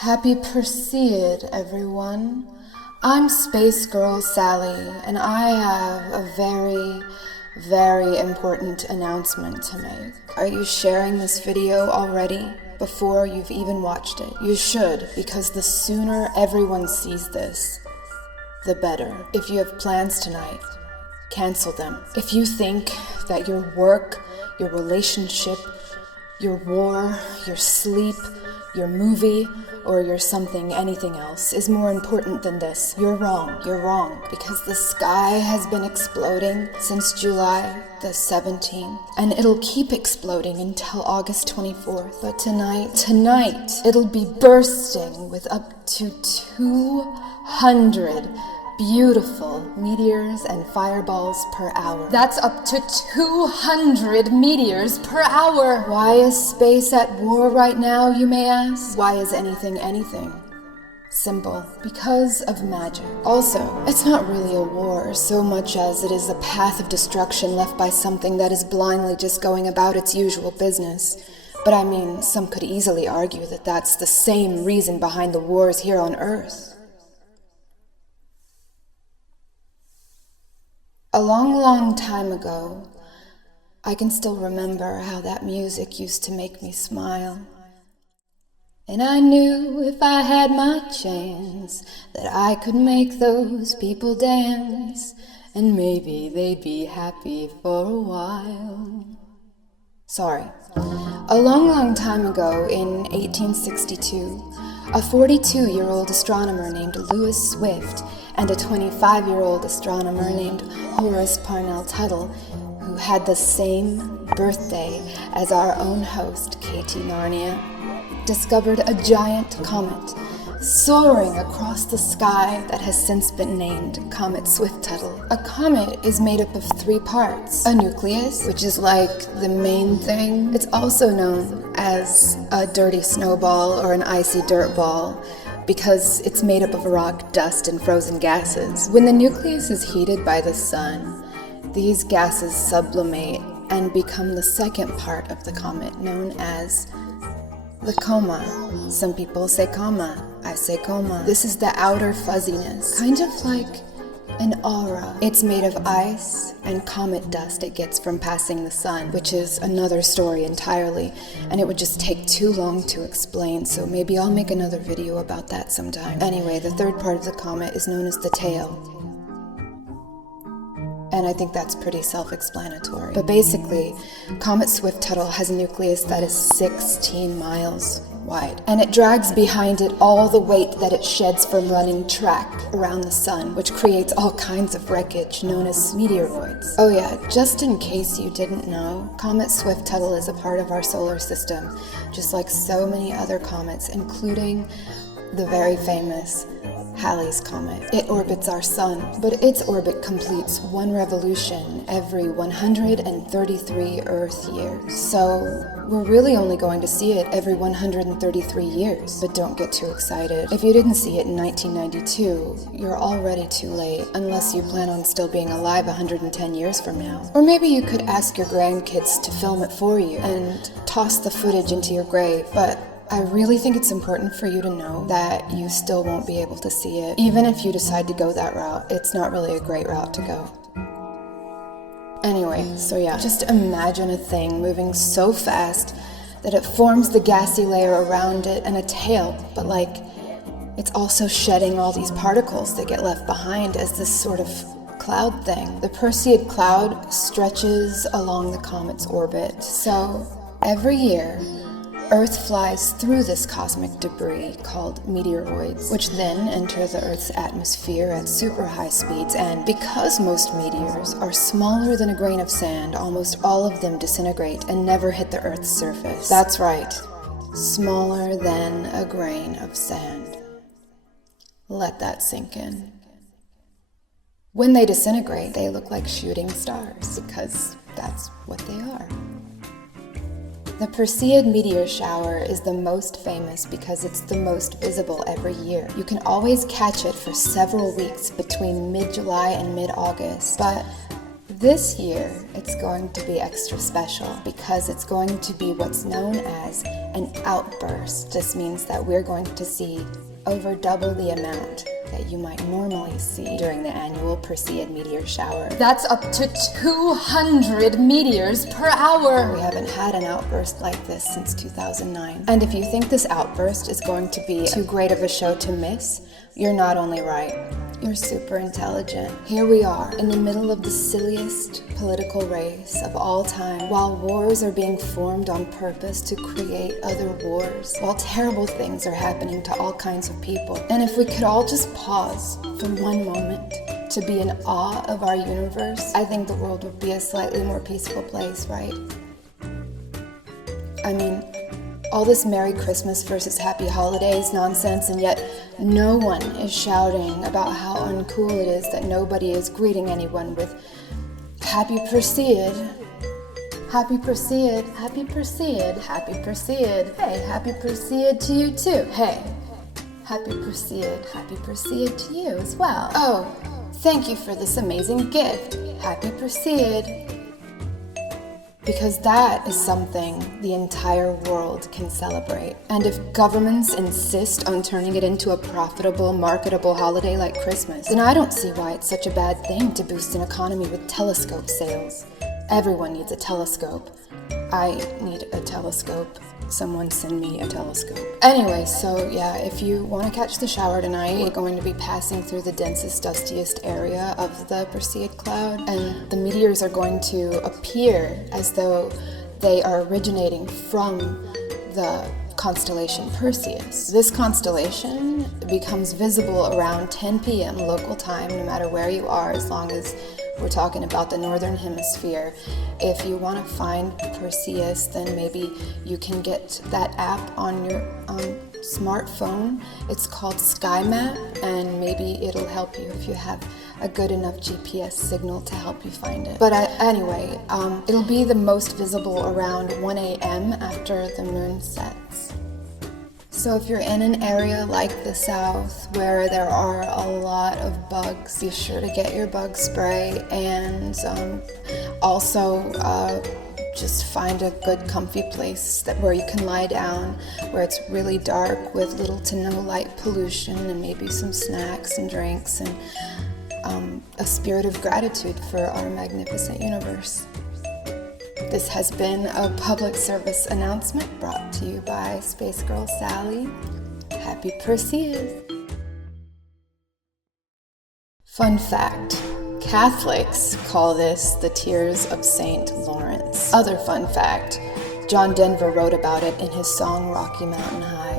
Happy Perseid, everyone. I'm Spacegirl Sally, and I have a very, very important announcement to make. Are you sharing this video already? Before you've even watched it? You should, because the sooner everyone sees this, the better. If you have plans tonight, cancel them. If you think that your work, your relationship, your war, your sleep, your movie, or your anything else is more important than this, you're wrong. You're wrong. Because the sky has been exploding since July the 17th, and it'll keep exploding until August 24th. But tonight, it'll be bursting with up to 200 beautiful meteors and fireballs per hour. That's up to 200 meteors per hour! Why is space at war right now, you may ask? Why is anything anything? Simple. Because of magic. Also, it's not really a war so much as it is a path of destruction left by something that is blindly just going about its usual business. But I mean, some could easily argue that that's the same reason behind the wars here on Earth. A long time ago, I can still remember how that music used to make me smile. And I knew if I had my chance that I could make those people dance, and maybe they'd be happy for a while. Sorry. A long time ago, in 1862, a 42-year-old astronomer named Lewis Swift and a 25-year-old astronomer named Horace Tuttle, who had the same birthday as our own host, KTnarnia, discovered a giant comet soaring across the sky that has since been named Comet Swift-Tuttle. A comet is made up of 3 parts. A nucleus, which is like the main thing. It's also known as a dirty snowball or an icy dirt ball, because it's made up of rock, dust, and frozen gases. When the nucleus is heated by the sun, these gases sublimate and become the second part of the comet, known as the coma. Some people say comma, I say coma. This is the outer fuzziness, kind of like an aura. It's made of ice and comet dust it gets from passing the sun, which is another story entirely, and it would just take too long to explain, so maybe I'll make another video about that sometime. Anyway, the third part of the comet is known as the tail, and I think that's pretty self-explanatory. But basically, Comet Swift-Tuttle has a nucleus that is 16 miles wide, and it drags behind it all the weight that it sheds from running track around the sun, which creates all kinds of wreckage known as meteoroids. Oh yeah, just in case you didn't know, Comet Swift-Tuttle is a part of our solar system, just like so many other comets, including the very famous Halley's Comet. It orbits our sun, but its orbit completes 1 revolution every 133 Earth years. So we're really only going to see it every 133 years. But don't get too excited. If you didn't see it in 1992, you're already too late, unless you plan on still being alive 110 years from now. Or maybe you could ask your grandkids to film it for you and toss the footage into your grave, but I really think it's important for you to know that you still won't be able to see it. Even if you decide to go that route, it's not really a great route to go. Anyway, so yeah, just imagine a thing moving so fast that it forms the gassy layer around it and a tail, but like, it's also shedding all these particles that get left behind as this sort of cloud thing. The Perseid cloud stretches along the comet's orbit, so every year, Earth flies through this cosmic debris called meteoroids, which then enter the Earth's atmosphere at super high speeds, and because most meteors are smaller than a grain of sand, almost all of them disintegrate and never hit the Earth's surface. That's right, smaller than a grain of sand. Let that sink in. When they disintegrate, they look like shooting stars, because that's what they are. The Perseid meteor shower is the most famous because it's the most visible every year. You can always catch it for several weeks between mid-July and mid-August, but This year, it's going to be extra special because it's going to be what's known as an outburst. This means that we're going to see over double the amount that you might normally see during the annual Perseid meteor shower. That's up to 200 meteors per hour! We haven't had an outburst like this since 2009. And if you think this outburst is going to be too great of a show to miss, you're not only right, you're super intelligent. Here we are, in the middle of the silliest political race of all time, while wars are being formed on purpose to create other wars, while terrible things are happening to all kinds of people. And if we could all just pause for one moment to be in awe of our universe, I think the world would be a slightly more peaceful place, right? I mean, all this Merry Christmas versus Happy Holidays nonsense, and yet no one is shouting about how uncool it is that nobody is greeting anyone with Happy Perseid. Happy Perseid, Happy Perseid, Happy Perseid. Hey, Happy Perseid to you too. Hey, Happy Perseid to you as well. Oh, thank you for this amazing gift. Happy Perseid. Because that is something the entire world can celebrate. And if governments insist on turning it into a profitable, marketable holiday like Christmas, then I don't see why it's such a bad thing to boost an economy with telescope sales. Everyone needs a telescope. I need a telescope. Someone send me a telescope. Anyway, so yeah, if you want to catch the shower tonight, we're going to be passing through the densest, dustiest area of the Perseid cloud, and the meteors are going to appear as though they are originating from the constellation Perseus. This constellation becomes visible around 10 p.m. local time, no matter where you are, as long as we're talking about the northern hemisphere. If you want to find Perseus, then maybe you can get that app on your smartphone. It's called Sky Map, and maybe it'll help you if you have a good enough GPS signal to help you find it. But anyway, it'll be the most visible around 1 a.m. after the moon sets. So if you're in an area like the South where there are a lot of bugs, be sure to get your bug spray, and also just find a good comfy place where you can lie down, where it's really dark with little to no light pollution, and maybe some snacks and drinks, and a spirit of gratitude for our magnificent universe. This has been a public service announcement brought to you by Spacegirl Sally. Happy Perseid! Fun fact: Catholics call this the Tears of St. Lawrence. Other fun fact: John Denver wrote about it in his song Rocky Mountain High.